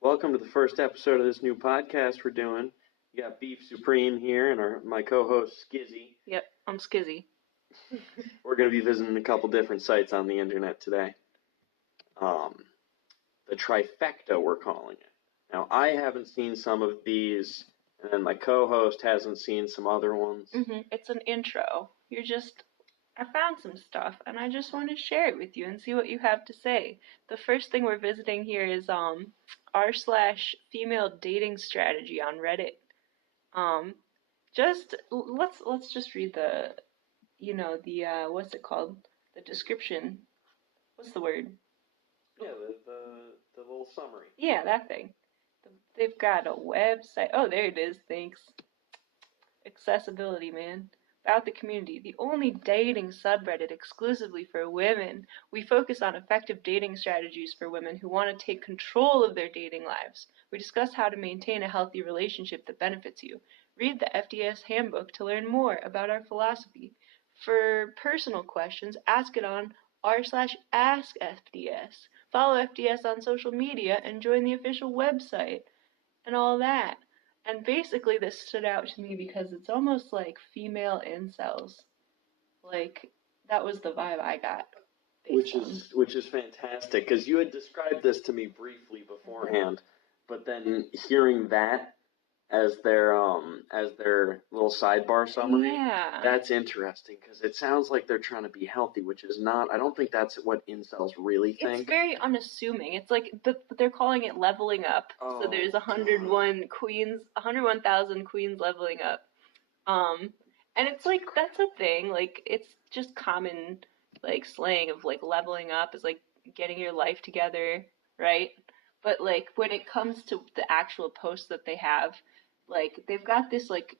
Welcome to the first episode of this new podcast we're doing. You got Beef Supreme here and my co-host Skizzy. Yep, I'm Skizzy. We're going to be visiting a couple different sites on the internet today. The Trifecta, we're calling it. Now, I haven't seen some of these, and then my co-host hasn't seen some other ones. It's an intro. I found some stuff, and I just want to share it with you and see what you have to say. The first thing we're visiting here is r/female dating strategy on Reddit. Let's just read what's it called? The description. What's the word? Yeah, the little summary. Yeah, that thing. They've got a website. Oh, there it is. Thanks. Accessibility, man. About the community, the only dating subreddit exclusively for women. We focus on effective dating strategies for women who want to take control of their dating lives. We discuss how to maintain a healthy relationship that benefits you. Read the FDS handbook to learn more about our philosophy. For personal questions, ask it on r/askfds. Follow FDS on social media and join the official website and all that. And basically this stood out to me because it's almost like female incels. Like, that was the vibe I got. Which is fantastic, because you had described this to me briefly beforehand, but then hearing that as their little sidebar summary, Yeah. that's interesting, because it sounds like they're trying to be healthy, which is not. I don't think that's what incels really think. It's very unassuming. It's like they're calling it leveling up. Oh, so there's 101,000 queens leveling up. And it's like that's a thing. Like, it's just common like slang of like leveling up is like getting your life together, right? But like when it comes to the actual posts that they have, like they've got this like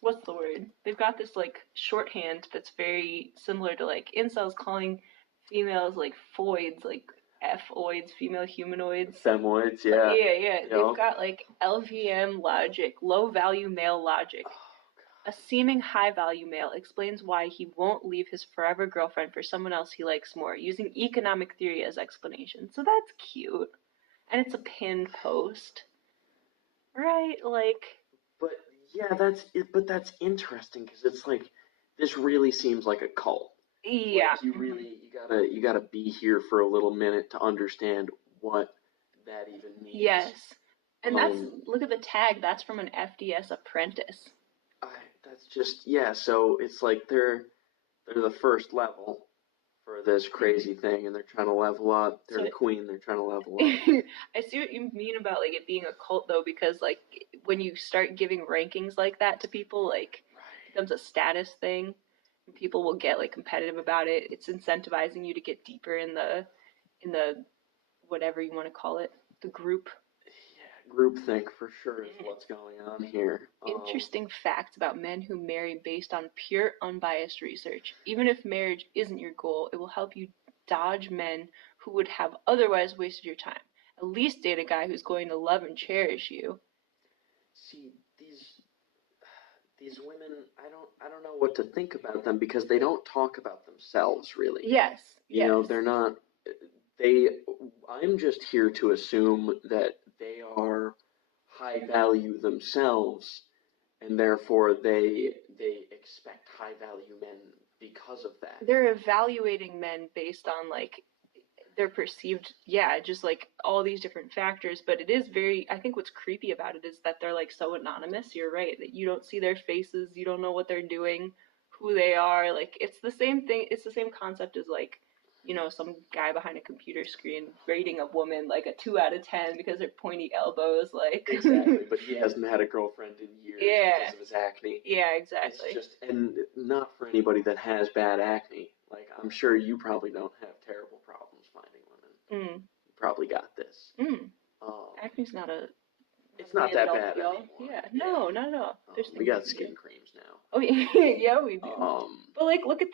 what's the word? They've got this like shorthand that's very similar to like incels calling females like foids, like F-oids, female humanoids. Femoids, yeah. Yeah. They've got like LVM logic, low value male logic. A seeming high-value male explains why he won't leave his forever girlfriend for someone else he likes more, using economic theory as explanation. So that's cute. And it's a pinned post. Right? Like... But, yeah, that's interesting, because it's like, this really seems like a cult. Yeah. Like, you gotta be here for a little minute to understand what that even means. Yes. And look at the tag, that's from an FDS apprentice. That's just, yeah, so it's like they're the first level for this crazy thing, and they're trying to level up. They're the queen, they're trying to level up. I see what you mean about like it being a cult, though, because like when you start giving rankings like that to people, like it becomes a status thing, and people will get like competitive about it. It's incentivizing you to get deeper in the whatever you want to call it, the group. Groupthink for sure is what's going on here. Interesting facts about men who marry based on pure, unbiased research. Even if marriage isn't your goal, it will help you dodge men who would have otherwise wasted your time. At least date a guy who's going to love and cherish you. See, these women, I don't know what to think about them, because they don't talk about themselves really. Yes. You know, they're not. I'm just here to assume that they are high value themselves, and therefore they expect high value men because of that. They're evaluating men based on like their perceived, just like all these different factors. But it is I think what's creepy about it is that they're like so anonymous. You're right, that you don't see their faces, you don't know what they're doing, who they are. Like, it's the same thing. It's the same concept as like, some guy behind a computer screen rating a woman like a 2 out of 10 because they're pointy elbows, like. Exactly, but he hasn't had a girlfriend in years because of his acne. Yeah, exactly. It's just, and not for anybody that has bad acne. Like, I'm sure you probably don't have terrible problems finding women. You probably got this. Acne's not a... It's not that bad anymore. Yeah, no, not at all. We got skin creams now. Oh yeah, yeah, we do. But like, look at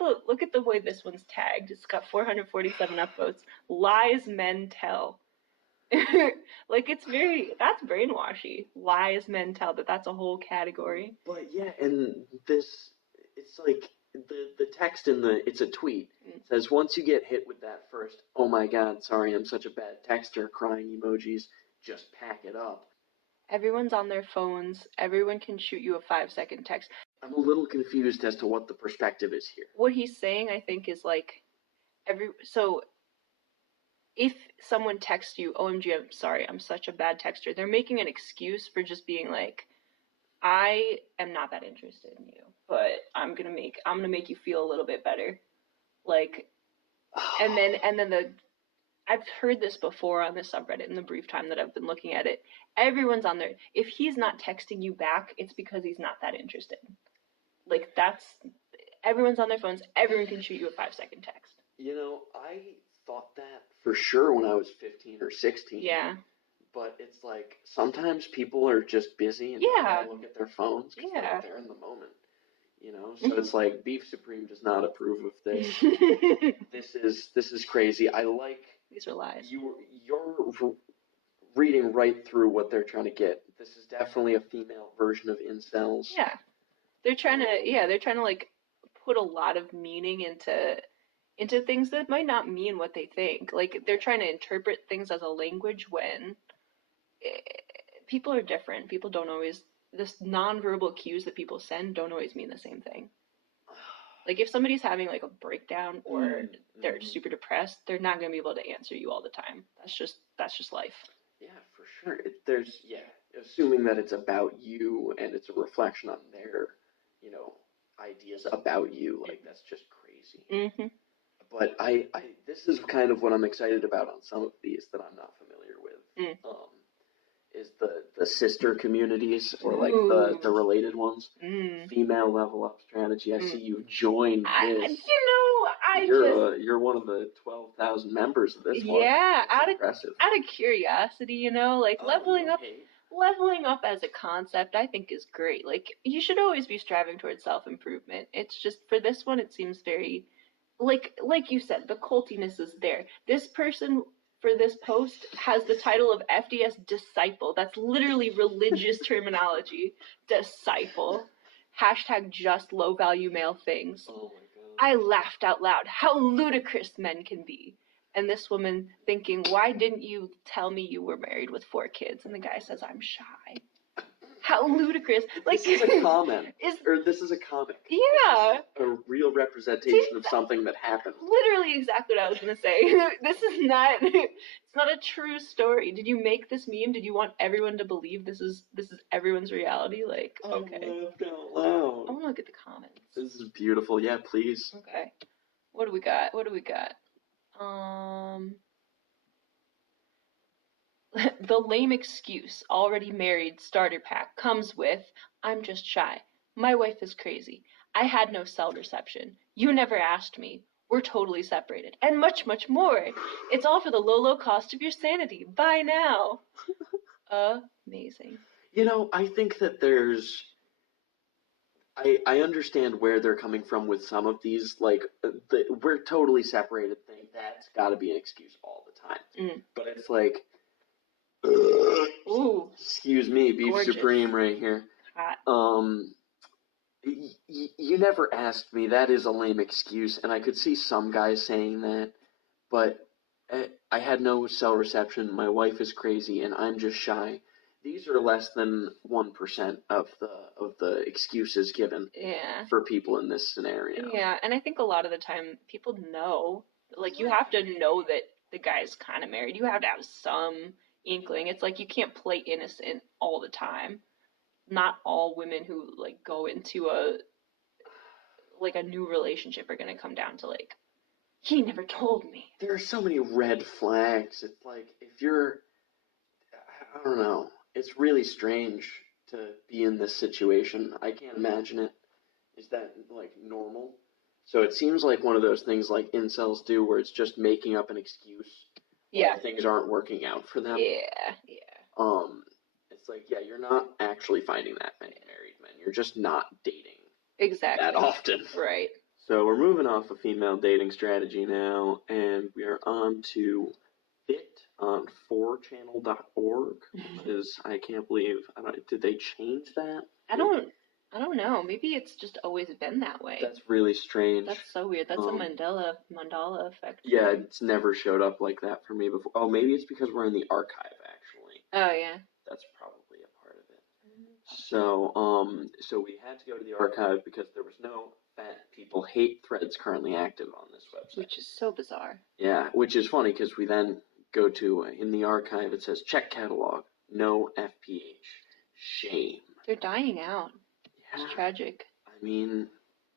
the way this one's tagged. It's got 447 upvotes. Lies men tell. Like, that's brainwashy. Lies men tell, but that's a whole category. But yeah, and it's like the text it's a tweet. It says, once you get hit with that first, oh my god, sorry, I'm such a bad texter, crying emojis, just pack it up. Everyone's on their phones. Everyone can shoot you a 5-second text. I'm a little confused as to what the perspective is here. What he's saying, I think, is like so if someone texts you, OMG, I'm sorry, I'm such a bad texter, they're making an excuse for just being like, I am not that interested in you, but I'm gonna make you feel a little bit better. Like, and then I've heard this before on the subreddit in the brief time that I've been looking at it. Everyone's on there. If he's not texting you back, it's because he's not that interested. Like, everyone's on their phones. Everyone can shoot you a 5-second text. You know, I thought that for sure when I was 15 or 16. Yeah. But it's like sometimes people are just busy and Yeah. don't look at their phones because Yeah. they're in the moment. You know, so it's like Beef Supreme does not approve of this. This is crazy. I like these are lies. You're reading right through what they're trying to get. This is definitely a female version of incels. Yeah, they're trying to like put a lot of meaning into things that might not mean what they think. Like, they're trying to interpret things as a language when people are different. People don't always, this nonverbal cues that people send don't always mean the same thing. Like, if somebody's having like a breakdown or they're super depressed, they're not going to be able to answer you all the time. That's just life. Yeah, for sure. Assuming that it's about you and it's a reflection on their, ideas about you, like, that's just crazy. Mm-hmm. But this is kind of what I'm excited about on some of these that I'm not familiar with. Is the sister communities or like the related ones. Female level up strategy. I see you've joined this. You're one of the 12,000 members of this one. Yeah, out of curiosity, like leveling up as a concept, I think is great. Like, you should always be striving towards self-improvement. It's just for this one, it seems very like you said, the cultiness is there. This person for this post has the title of FDS disciple. That's literally religious terminology. Disciple. # just low value male things. Oh my god. I laughed out loud. How ludicrous men can be. And this woman thinking, why didn't you tell me you were married with 4 kids? And the guy says, I'm shy. How ludicrous. Like, this is a comment. This is a comic. Yeah. A real representation of something that happened. Literally exactly what I was going to say. This is not, it's not a true story. Did you make this meme? Did you want everyone to believe this is everyone's reality? Like, okay. I laughed out loud. I want to look at the comments. This is beautiful. Yeah, please. Okay. What do we got? The lame excuse, already married starter pack, comes with, I'm just shy. My wife is crazy. I had no cell reception. You never asked me. We're totally separated. And much, much more. It's all for the low cost of your sanity. Bye now. Amazing. I think that there's... I understand where they're coming from with some of these, like, we're totally separated thing. That's got to be an excuse all the time. But it's like... Ooh, excuse me, Beef gorgeous. Supreme right here. Hot. You never asked me. That is a lame excuse, and I could see some guys saying that, but I had no cell reception. My wife is crazy, and I'm just shy. These are less than 1% of the excuses given for people in this scenario. Yeah, and I think a lot of the time people know, like, you have to know that the guy's kind of married. You have to have some inkling. It's like you can't play innocent all the time. Not all women who like go into a new relationship are gonna come down to like, he never told me. There are so many red flags. It's like, if you're, I don't know, it's really strange to be in this situation. I can't imagine it. Is that like normal? So it seems like one of those things like incels do, where it's just making up an excuse. Yeah. Things aren't working out for them. Yeah. It's like, yeah, you're not actually finding that many married men. You're just not dating that often. Right. So we're moving off of female dating strategy now, and we are on to Fit on 4channel.org. I can't believe, did they change that? I don't know. Maybe it's just always been that way. That's really strange. That's so weird. That's a Mandela effect. Yeah, it's never showed up like that for me before. Oh, maybe it's because we're in the archive, actually. Oh, yeah. That's probably a part of it. So we had to go to the archive because there was no fat people hate threads currently active on this website. Which is so bizarre. Yeah, which is funny because we then go to, in the archive, it says check catalog, no FPH. Shame. They're dying out. Yeah. It's tragic. I mean,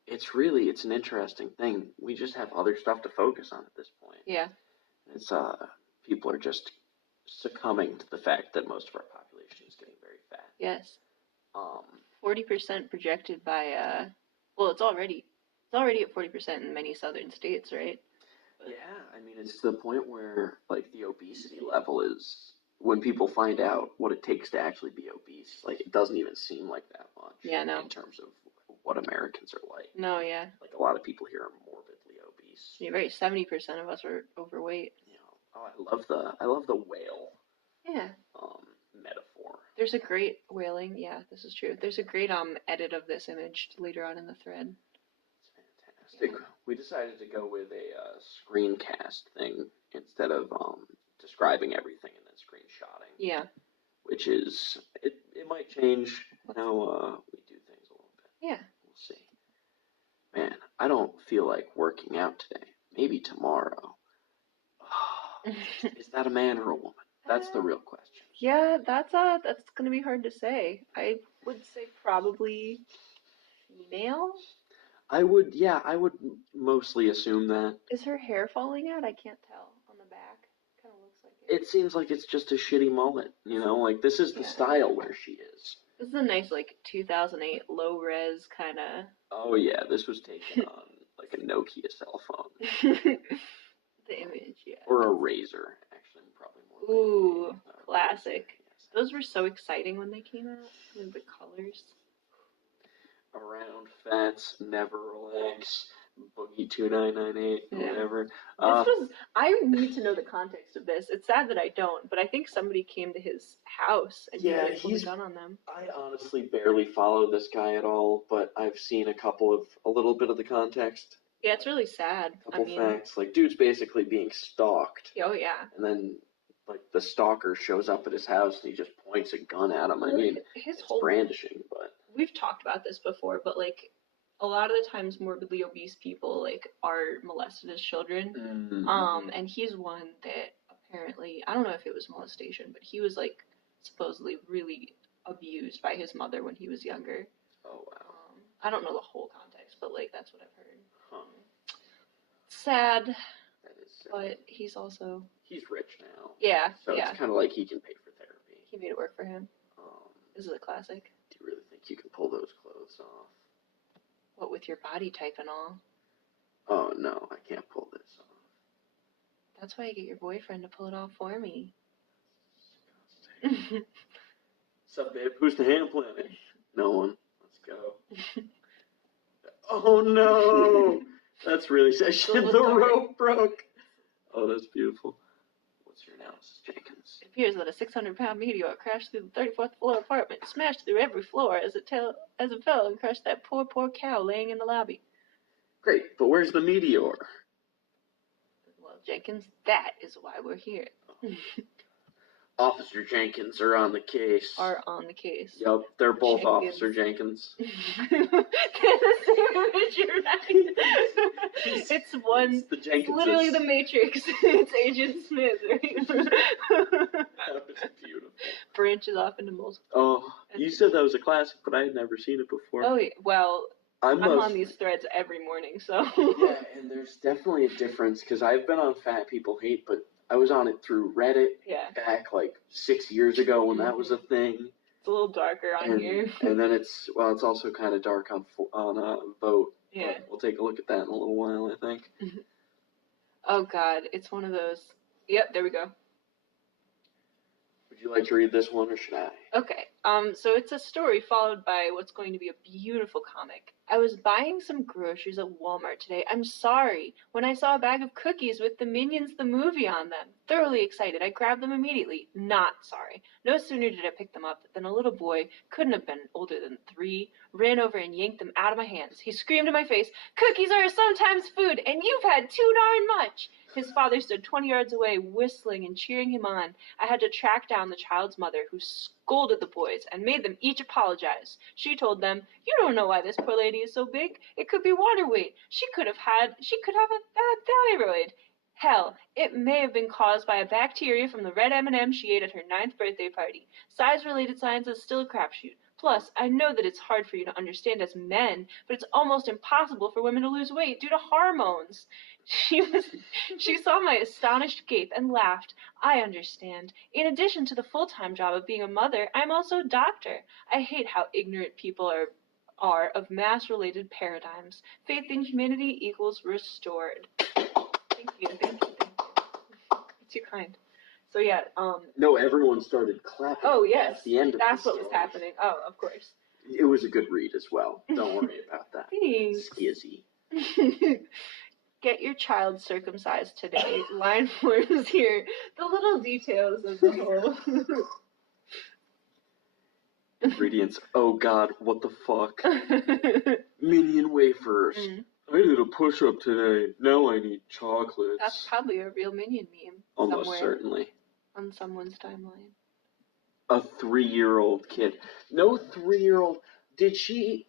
it's an interesting thing. We just have other stuff to focus on at this point. Yeah. It's, people are just succumbing to the fact that most of our population is getting very fat. Yes. 40% projected by, it's already at 40% in many southern states, right? But, yeah, I mean, it's to the point where, like, the obesity level is, when people find out what it takes to actually be obese, like, it doesn't even seem like that much. Yeah, no. In terms of what Americans are like. No, yeah. Like, a lot of people here are morbidly obese. You're right, 70% of us are overweight. You know, I love the whale. Yeah. Metaphor. There's a great whaling, yeah, this is true. There's a great edit of this image later on in the thread. It's fantastic. Yeah. We decided to go with a screencast thing instead of describing everything and then screenshotting. Yeah. Which is it might change how we do things a little bit. Yeah. We'll see. Man, I don't feel like working out today. Maybe tomorrow. Is that a man or a woman? That's the real question. Yeah, that's gonna be hard to say. I would say probably female. I would mostly assume that. Is her hair falling out? I can't tell on the back. Kind of looks like it. It seems like it's just a shitty mullet, you know? Like, this is the style where she is. This is a nice, like, 2008 low-res kind of... Oh, yeah, this was taken on, like, a Nokia cell phone. The image, yeah. Or a Razor, actually, probably more. Ooh, classic. Yes. Those were so exciting when they came out, with the colors. Around Fats, Never Relax, Boogie 2998, whatever. I need to know the context of this. It's sad that I don't, but I think somebody came to his house and he's done on them. I honestly barely follow this guy at all, but I've seen a little bit of the context. Yeah, it's really sad. Facts. Like, dude's basically being stalked. Oh, yeah. And then, like, the stalker shows up at his house and he just points a gun at him. I mean, it's brandishing, but... We've talked about this before, but, like, a lot of the times morbidly obese people, like, are molested as children. Mm-hmm. And he's one that apparently, I don't know if it was molestation, but he was, like, supposedly really abused by his mother when he was younger. Oh, wow. I don't know the whole context, but, like, that's what I've heard. Sad. That is sad. But he's also... He's rich now. Yeah, so it's kind of like he can pay for therapy. He made it work for him. This is a classic. Do you really think you can pull those clothes off? What, with your body type and all? Oh, no, I can't pull this off. That's why I get your boyfriend to pull it off for me. What's up, babe? Who's the hand planet? No one. Let's go. Oh, no! That's really sad. The rope broke. Oh, that's beautiful. What's your analysis, Jenkins? It appears that a 600-pound meteor crashed through the 34th floor apartment, smashed through every floor as it fell and crushed that poor cow laying in the lobby. Great, but where's the meteor? Well, Jenkins, that is why we're here. Oh. Officer Jenkins are on the case. Yup, they're both Jenkins. Officer Jenkins. They're the same image, you're right. It's one. It's the Jenkins. Literally the Matrix. It's Agent Smith, right? That was beautiful. Branches off into multiple. Oh, you said that was a classic, but I had never seen it before. Oh, yeah. Well, I'm on these threads every morning, so. Yeah, and there's definitely a difference, because I've been on Fat People Hate, but I was on it through Reddit back like 6 years ago when that was a thing. It's a little darker on here. And then it's also kind of dark on Vote. Yeah. But we'll take a look at that in a little while, I think. Oh, God. It's one of those. Yep, there we go. Would you like to read this one, or should I? Okay. So it's a story followed by what's going to be a beautiful comic. I was buying some groceries at Walmart today. I'm sorry. When I saw a bag of cookies with the Minions the movie on them. Thoroughly excited, I grabbed them immediately. Not sorry. No sooner did I pick them up than a little boy, couldn't have been older than 3, ran over and yanked them out of my hands. He screamed in my face, "Cookies are sometimes food, and you've had too darn much." His father stood 20 yards away, whistling and cheering him on. I had to track down the child's mother, who scolded the boys and made them each apologize. She told them, "You don't know why this poor lady is so big. It could be water weight. She could have a bad thyroid. Hell, it may have been caused by a bacteria from the red M&M she ate at her 9th birthday party. Size-related science is still a crapshoot. Plus, I know that it's hard for you to understand as men, but it's almost impossible for women to lose weight due to hormones." She saw my astonished gape and laughed. "I understand. In addition to the full-time job of being a mother, I'm also a doctor. I hate how ignorant people are of mass-related paradigms. Faith in humanity equals restored." Thank you. It's too kind. So yeah, No, everyone started clapping. Oh yes, at the end of that's the what was story. happening. Oh, of course. It was a good read as well. Don't worry about that. Thanks. Skizzy. Get your child circumcised today. Line 4 is here. The little details of the whole. Ingredients. Oh God, what the fuck? Minion wafers. I did a push-up today. Now I need chocolates. That's probably a real Minion meme. Almost somewhere certainly. On someone's timeline. A 3-year-old kid. No 3-year-old. Did she,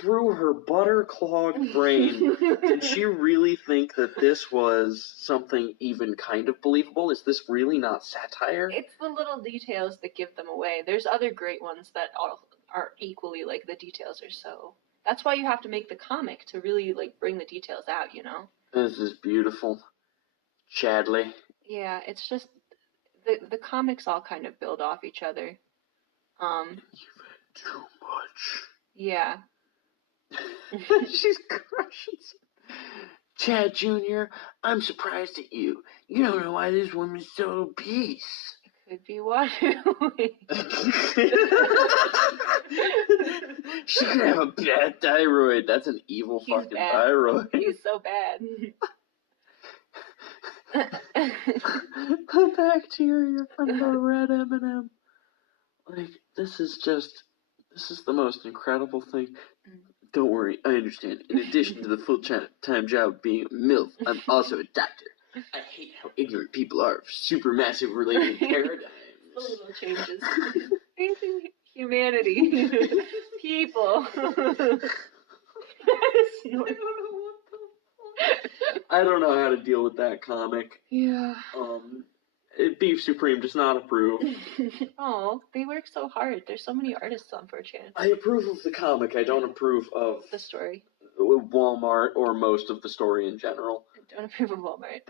through her butter-clogged brain, did she really think that this was something even kind of believable? Is this really not satire? It's the little details that give them away. There's other great ones that are equally, like, the details are so... That's why you have to make the comic, to really, like, bring the details out, you know? This is beautiful. Chadley. Yeah, it's just... The comics all kind of build off each other. You've had too much. Yeah. She's crushing. Chad Jr., I'm surprised at you. You don't know why this woman's so obese. It could be water weight. She could have a bad thyroid. That's an evil fucking thyroid. He's so bad. The bacteria from the red M&M. Like, this is the most incredible thing. Don't worry, I understand. In addition to the full-time job of being a MILF, I'm also a doctor. I hate how ignorant people are of supermassive related paradigms. The little changes. Humanity. People. I don't know how to deal with that comic. Yeah. Beef Supreme does not approve. Oh, they work so hard. There's so many artists on 4chan. I approve of the comic. I don't approve of the story. Walmart or most of the story in general. I don't approve of Walmart.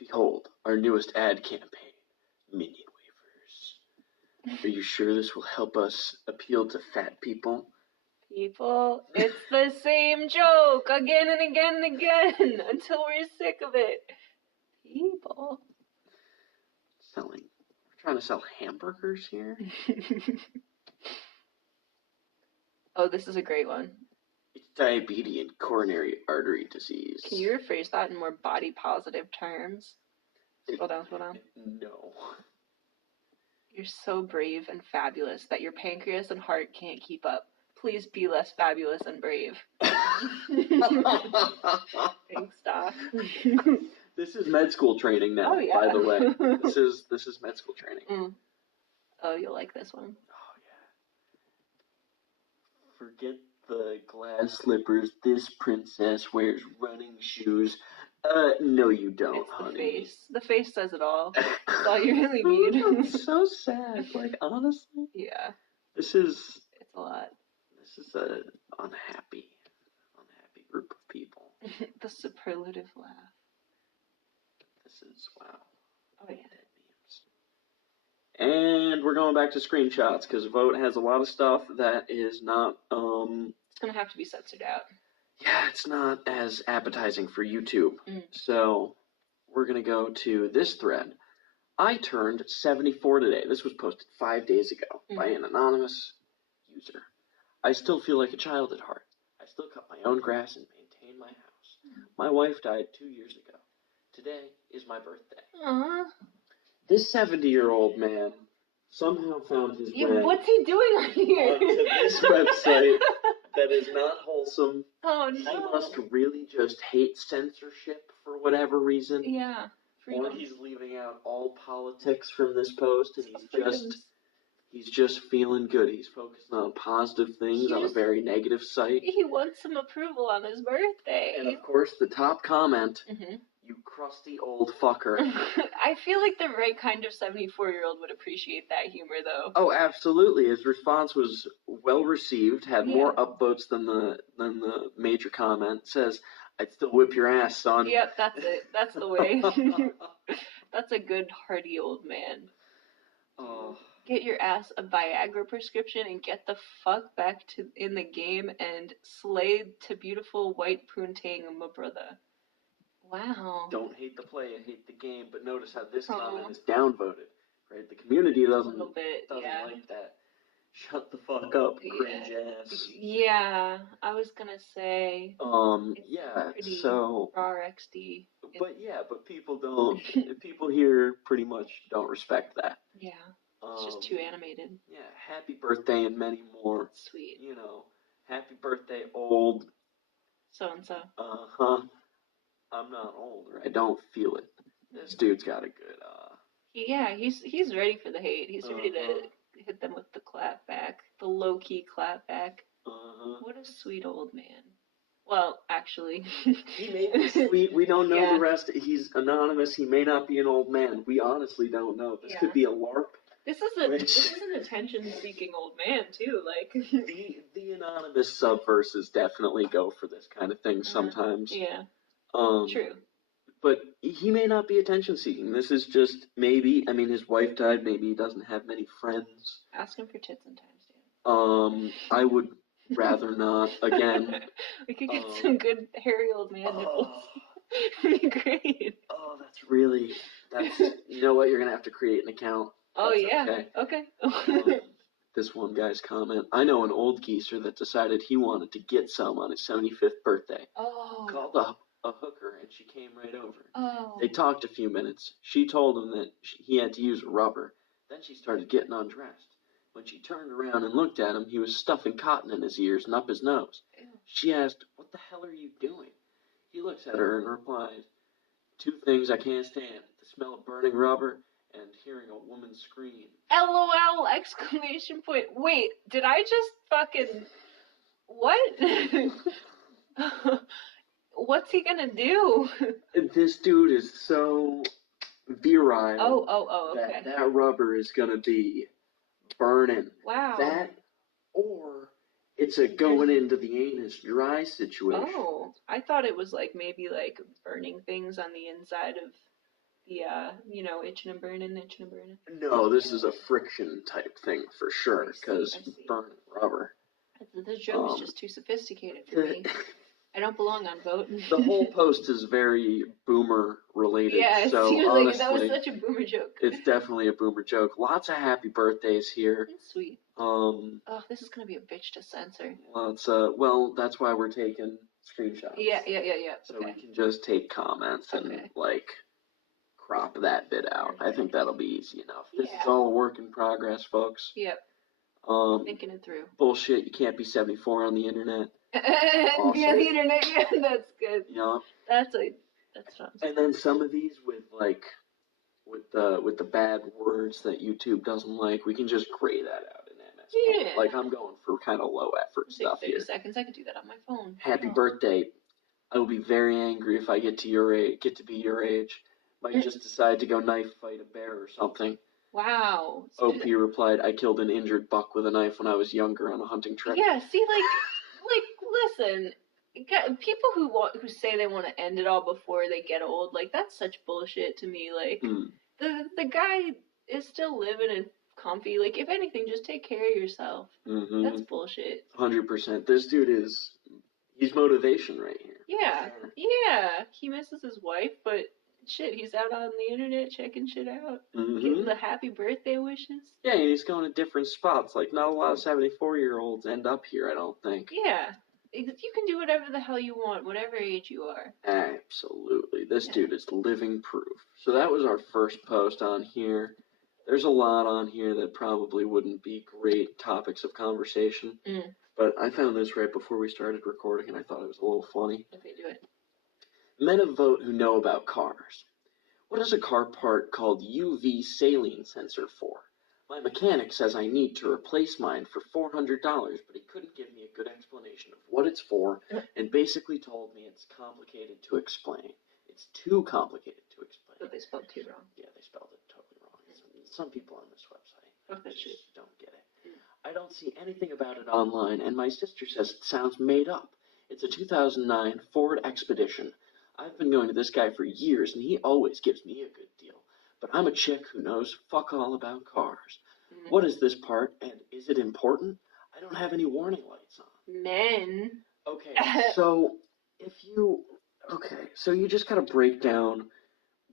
Behold, our newest ad campaign, Minion Wafers. Are you sure this will help us appeal to fat people? People, it's the same joke again and again and again until we're sick of it. People. We're trying to sell hamburgers here? Oh, this is a great one. It's diabetes and coronary artery disease. Can you rephrase that in more body positive terms? Scroll down. No. You're so brave and fabulous that your pancreas and heart can't keep up. Please be less fabulous and brave. Thanks, Doc. This is med school training now, by the way. This is med school training. Oh, you'll like this one. Oh, yeah. Forget the glass slippers. This princess wears running shoes. No you don't, it's honey. The face. The face says it all. That's all you really need. It's so sad. Like, honestly. Yeah. It's a lot. This is an unhappy group of people. The superlative laugh. This is, wow. Oh, yeah. And we're going back to screenshots, because Vote has a lot of stuff that is not, It's going to have to be censored out. Yeah, it's not as appetizing for YouTube. So, we're going to go to this thread. I turned 74 today. This was posted 5 days ago by an anonymous user. I still feel like a child at heart. I still cut my own grass and maintain my house. My wife died 2 years ago. Today is my birthday. Aww. This 70-year-old man somehow found his way what's he doing on here? onto this website That is not wholesome. Oh He no. must really just hate censorship for whatever reason. Yeah. Freedom. Or he's leaving out all politics from this post, and he's just feeling good. He's focusing on positive things on a very negative site. He wants some approval on his birthday. And of course, the top comment, Mm-hmm. "You crusty old fucker." I feel like the right kind of 74-year-old would appreciate that humor, though. Oh, absolutely. His response was well received, had more upvotes than the major comment. Says, "I'd still whip your ass, son." Yep, that's it. That's the way. That's a good, hearty old man. Oh. Get your ass a Viagra prescription and get the fuck back in the game and slay to beautiful white poontang, my brother. Wow. Don't hate the play, I hate the game. But notice how this comment is downvoted, right? The community doesn't like that. Shut the fuck up, cringe ass. Yeah, I was gonna say. So. RXD. But people don't. People here pretty much don't respect that. Yeah. It's just too animated. Yeah, happy birthday and many more. Sweet. You know, happy birthday, old. So-and-so. I'm not old, or I don't feel it. This dude's got a good, Yeah, he's ready for the hate. He's ready to hit them with the clap back. The low-key clap back. What a sweet old man. Well, actually. He may be sweet. We don't know the rest. He's anonymous. He may not be an old man. We honestly don't know. This could be a LARP. This is an attention-seeking old man, too. Like the anonymous subverses definitely go for this kind of thing sometimes. Yeah. True. But he may not be attention-seeking. This is just maybe. I mean, his wife died. Maybe he doesn't have many friends. Ask him for tits and timestamp. I would rather not. Again. We could get some good hairy old man nipples. It'd be great. Oh, that's. You know what? You're gonna have to create an account. Oh, yeah. Okay. This one guy's comment. I know an old geezer that decided he wanted to get some on his 75th birthday. Oh. Called a hooker, and she came right over. Oh. They talked a few minutes. She told him that he had to use a rubber. Then she started getting undressed. When she turned around and looked at him, he was stuffing cotton in his ears and up his nose. Ew. She asked, "What the hell are you doing?" He looks at her and replies, "Two things I can't stand. The smell of burning rubber and hearing a woman scream." LOL! Exclamation point. Wait, did I just fucking... What? What's he gonna do? This dude is so virile. Oh, okay. That rubber is gonna be burning. Wow. That, or it's a going into the anus dry situation. Oh, I thought it was like maybe like burning things on the inside of the, itching and burning. No, this is a friction type thing for sure, because burning rubber. The joke's just too sophisticated for me. I don't belong on Vote. The whole post is very boomer related. Yeah, it seems honestly, like that was such a boomer joke. It's definitely a boomer joke. Lots of happy birthdays here. That's sweet. This is gonna be a bitch to censor. Well, that's why we're taking screenshots. Yeah. So we can just take comments and crop that bit out. I think that'll be easy enough. This is all a work in progress, folks. Yep. Thinking it through. Bullshit. You can't be 74 on the internet. Awesome. Be on the internet. Yeah, that's good. Yeah. That's fun. And then some of these with the bad words that YouTube doesn't like, we can just gray that out in MS. Yeah. Like I'm going for kind of low effort stuff 30 here. seconds. I could do that on my phone. Happy birthday. I will be very angry if I get to be your age. Might just decide to go knife fight a bear or something. Wow. OP replied, "I killed an injured buck with a knife when I was younger on a hunting trip." Yeah, see, listen, people who say they want to end it all before they get old, like, that's such bullshit to me. Like, the guy is still living and comfy. Like, if anything, just take care of yourself. Mm-hmm. That's bullshit. 100%. This dude he's motivation right here. Yeah, yeah. He misses his wife, but shit, he's out on the internet checking shit out, getting the happy birthday wishes. Yeah, and he's going to different spots. Like, not a lot of 74-year-olds end up here, I don't think. Yeah. You can do whatever the hell you want, whatever age you are. Absolutely. This dude is living proof. So that was our first post on here. There's a lot on here that probably wouldn't be great topics of conversation. But I found this right before we started recording, and I thought it was a little funny. Okay, do it. Men of vote who know about cars. What is a car part called UV saline sensor for? My mechanic says I need to replace mine for $400, but he couldn't give me a good explanation of what it's for, and basically told me it's complicated to explain. It's too complicated to explain. But they spelled too wrong. Yeah, they spelled it totally wrong. Some people on this website just don't get it. I don't see anything about it online, and my sister says it sounds made up. It's a 2009 Ford Expedition. I've been going to this guy for years, and he always gives me a good deal. But I'm a chick who knows fuck all about cars. What is this part, and is it important? I don't have any warning lights on. Men. Okay, so you just gotta break down.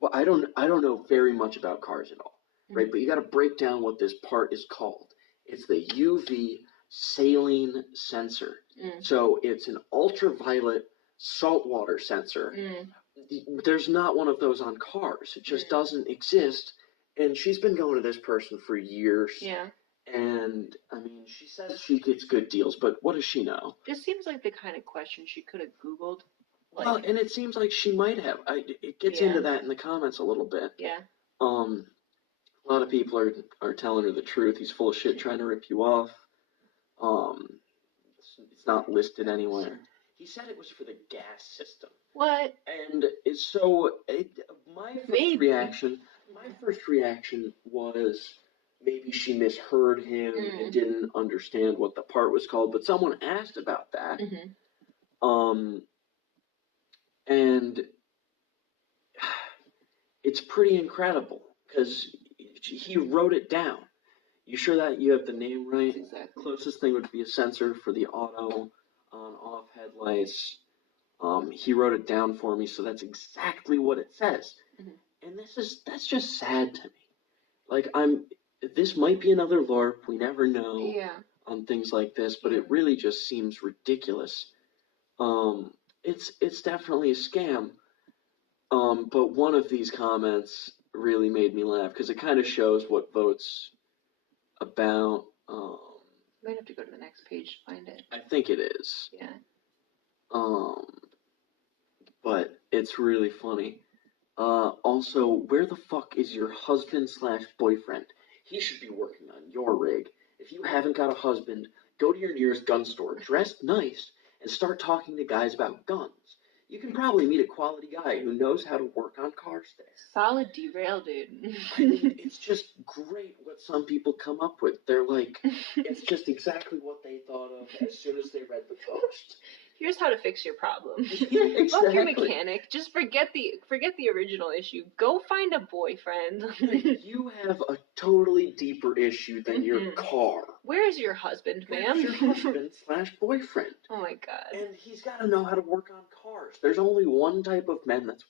Well, I don't know very much about cars at all, right? But you gotta break down what this part is called. It's the UV saline sensor. So it's an ultraviolet saltwater sensor. There's not one of those on cars. It just doesn't exist. And she's been going to this person for years. Yeah. And, I mean, she says she gets good deals, but what does she know? This seems like the kind of question she could have Googled. Like, well, and it seems like she might have. It gets into that in the comments a little bit. Yeah. A lot of people are telling her the truth. He's full of shit trying to rip you off. It's not listed anywhere. He said it was for the gas system. What? And so my first reaction was maybe she misheard him and didn't understand what the part was called. But someone asked about that. And it's pretty incredible because he wrote it down. You sure that you have the name right? Exactly. Closest thing would be a sensor for the auto on-off headlights. He wrote it down for me, so that's exactly what it says. And that's just sad to me. Like, this might be another LARP. We never know on things like this, but it really just seems ridiculous. It's definitely a scam. But one of these comments really made me laugh because it kind of shows what vote's about. Might have to go to the next page to find it. I think it is. Yeah. But it's really funny. Also, where the fuck is your husband/boyfriend? He should be working on your rig. If you haven't got a husband, go to your nearest gun store, dress nice, and start talking to guys about guns. You can probably meet a quality guy who knows how to work on cars there. Solid derail, dude. I mean, it's just great what some people come up with. They're like, it's just exactly what they thought of as soon as they read the post. Here's how to fix your problem. Exactly. Fuck your mechanic. Just forget the original issue. Go find a boyfriend. You have a totally deeper issue than your car. Where is your husband, ma'am? Where's your husband/boyfriend? Oh my god. And he's got to know how to work on cars. There's only one type of man that's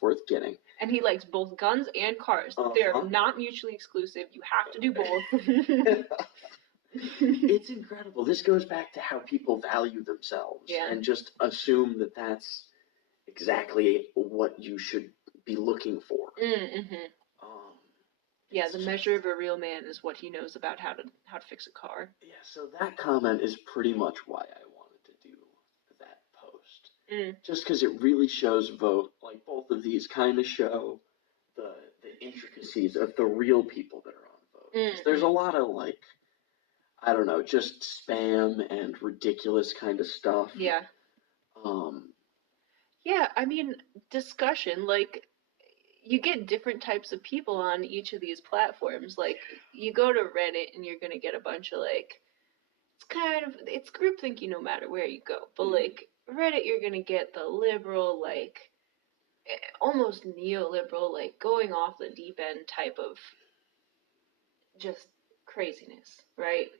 worth getting. And he likes both guns and cars. They're not mutually exclusive. You have to do both. It's incredible. This goes back to how people value themselves and just assume that that's exactly what you should be looking for. Yeah, the measure of a real man is what he knows about how to fix a car. Yeah, so that comment is pretty much why I wanted to do that post. Just because it really shows vote. Like, both of these kind of show the intricacies of the real people that are on vote. There's a lot of, like, I don't know, just spam and ridiculous kind of stuff. Yeah. Yeah, I mean, discussion, like, you get different types of people on each of these platforms. Like, you go to Reddit and you're gonna get a bunch of, like, it's groupthinking no matter where you go. But, like, Reddit, you're gonna get the liberal, like, almost neoliberal, like, going off the deep end type of just craziness, right?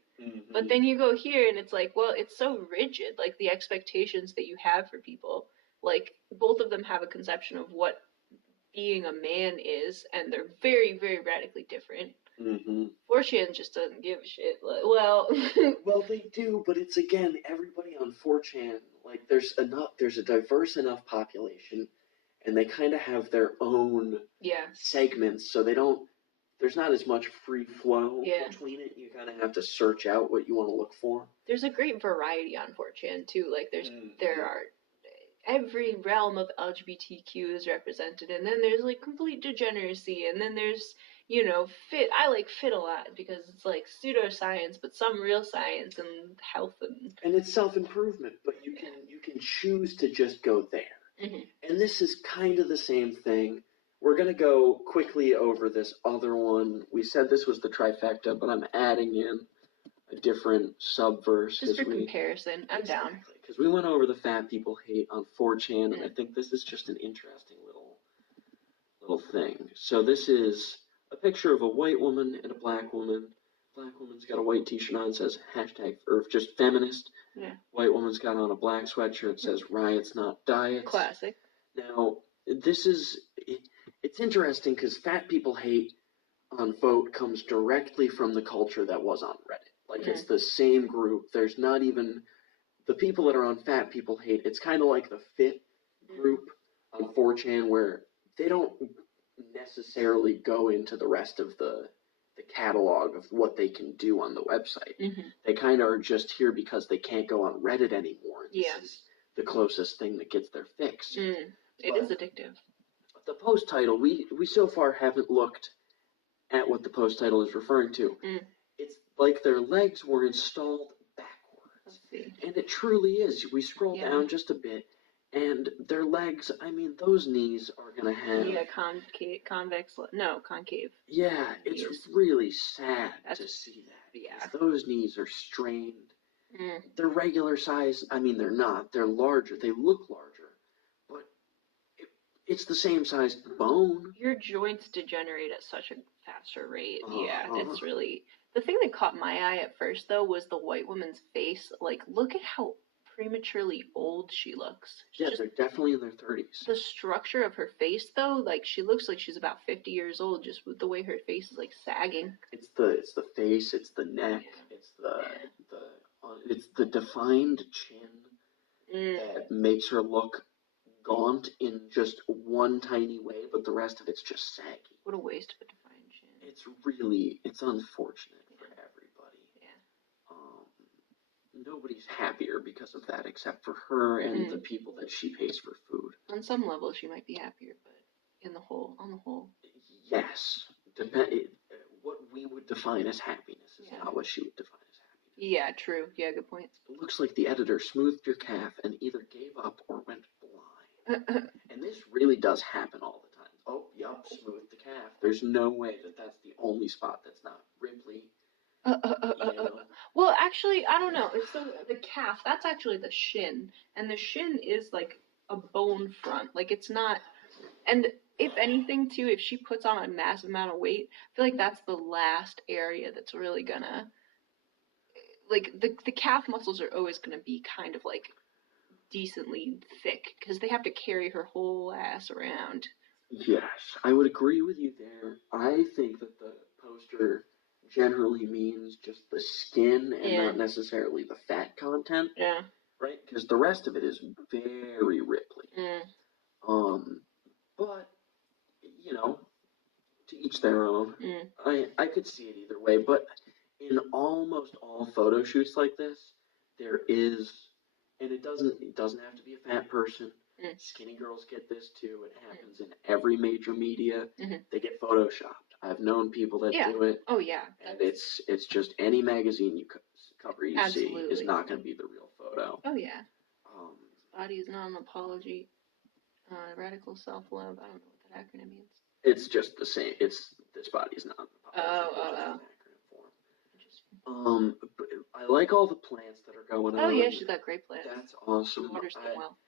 But then you go here and it's like, well, it's so rigid, like the expectations that you have for people. Like, both of them have a conception of what being a man is, and they're very, very radically different. 4chan just doesn't give a shit. Well, well, they do, but it's, again, everybody on 4chan, like, there's a diverse enough population, and they kind of have their own segments, so they don't there's not as much free flow Yeah. between it. You kind of have to search out what you want to look for. There's a great variety on 4chan too. Like Mm-hmm. there are every realm of LGBTQ is represented, and then there's like complete degeneracy, and then there's fit. I like fit a lot because it's like pseudoscience, but some real science and health and it's self-improvement, but you can choose to just go there. Mm-hmm. And this is kind of the same thing. We're going to go quickly over this other one. We said this was the trifecta, but I'm adding in a different subverse. Just for comparison. I'm down. Because we went over the fat people hate on 4chan, and I think this is just an interesting little thing. So this is a picture of a white woman and a black woman. Black woman's got a white t-shirt on, says hashtag, or just feminist. Yeah. White woman's got on a black sweatshirt, says riots, not diets. Classic. Now, it's interesting because fat people hate on Vote comes directly from the culture that was on Reddit. Like, it's the same group. There's not even, the people that are on fat people hate, it's kind of like the fit group on 4chan where they don't necessarily go into the rest of the catalog of what they can do on the website. Mm-hmm. They kind of are just here because they can't go on Reddit anymore. Yeah. This is the closest thing that gets their fix. It is addictive. The post title, we so far haven't looked at what the post title is referring to. It's like their legs were installed backwards. Let's see. And it truly is. We scroll down just a bit, and their legs, I mean, those knees are going to have... Yeah, concave. Yeah, it's really sad to see that. Yeah. Those knees are strained. They're regular size. I mean, they're not. They're larger. They look larger. But it's the same size bone. Your joints degenerate at such a faster rate. Yeah, it's really... The thing that caught my eye at first, though, was the white woman's face. Like, look at how prematurely old she looks. Yeah, they're definitely in their 30s. The structure of her face, though, like, she looks like she's about 50 years old, just with the way her face is, like, sagging. It's the face, it's the neck, it's it's the defined chin that makes her look gaunt in just one tiny way, but the rest of it's just saggy. What a waste of a defined chin. It's unfortunate for everybody. Yeah. Nobody's happier because of that except for her and the people that she pays for food. On some level, she might be happier, but on the whole. Yes. What we would define as happiness is not what she would define as happiness. Yeah, true. Yeah, good point. It looks like the editor smoothed your calf and either gave up or went blind. And this really does happen all the time. Oh, yup, smoothed the calf. There's no way that that's the only spot that's not Ripley. Well, actually, I don't know. It's the calf. That's actually the shin, and the shin is like a bone front. Like, it's not. And if anything, too, if she puts on a massive amount of weight, I feel like that's the last area that's really gonna. Like, the calf muscles are always gonna be kind of like decently thick because they have to carry her whole ass around. Yes, I would agree with you there. I think that the poster generally means just the skin and not necessarily the fat content. Yeah. Right? Because the rest of it is very Ripley. But, to each their own. I could see it either way, but in almost all photo shoots like this, there is, and it doesn't have to be a fat person. Skinny girls get this too. It happens in every major media. They get photoshopped. I've known people that do it. Oh yeah. And it's just any magazine cover you see is not going to be the real photo. Oh yeah. Body is not an apology. Radical self-love. I don't know what that acronym means. It's just the same. It's this body is not an apology. Oh. But I like all the plants that are going on. Oh yeah, she's got great plants. That's awesome. Waters them well.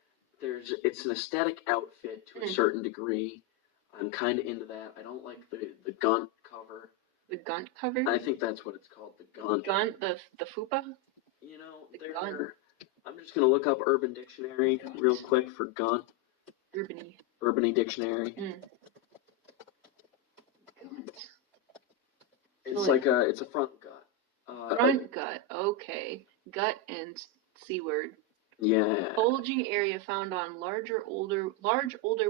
It's an aesthetic outfit to a certain degree. I'm kind of into that. I don't like the Gunt cover. The Gunt cover? I think that's what it's called, the Gunt. Gunt, the fupa? I'm just going to look up Urban Dictionary real quick for Gunt. Urbany Dictionary. Gunt. It's a front gut. Front gut, okay. Gut and C word. Yeah. Bulging area found on large older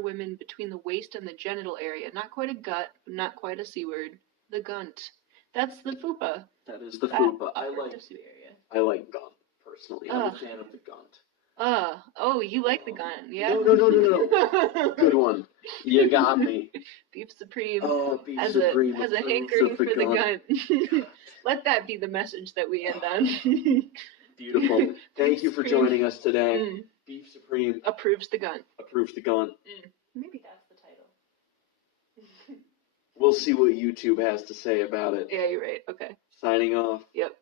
women between the waist and the genital area. Not quite a gut, but not quite a C word. The Gunt. That's the fupa. That is the fupa. I like Gunt personally. I'm a fan of the Gunt. Oh, you like the Gunt, yeah? No. Good one. You got me. Beef Supreme. Oh, Beef Supreme has a hankering for the Gunt. Let that be the message that we end on. Beautiful. Thank you for joining us today. Beef Supreme approves the Gunt. Approves the Gunt. Maybe that's the title. We'll see what YouTube has to say about it. Yeah, you're right. Okay. Signing off. Yep.